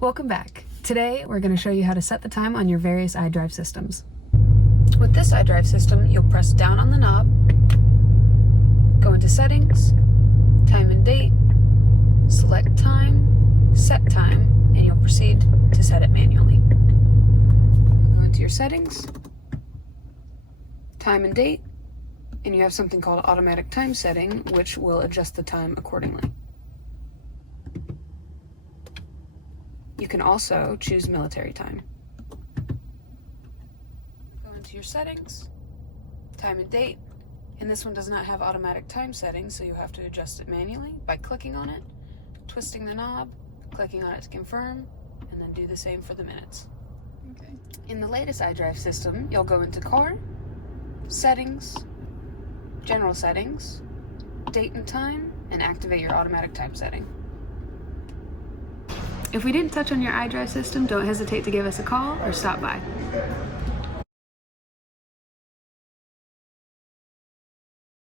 Welcome back. Today we're going to show you how to set the time on your various iDrive systems. With this iDrive system, you'll press down on the knob, go into Settings, Time and Date, select Time, Set Time, and you'll proceed to set it manually. Go into your Settings, Time and Date, and you have something called Automatic Time Setting, which will adjust the time accordingly. You can also choose military time. Go into your settings, time and date, and this one does not have automatic time settings, so you have to adjust it manually by clicking on it, twisting the knob, clicking on it to confirm, and then do the same for the minutes. Okay. In the latest iDrive system, you'll go into Car, Settings, General Settings, Date and Time, and activate your automatic time setting. If we didn't touch on your iDrive system, don't hesitate to give us a call or stop by.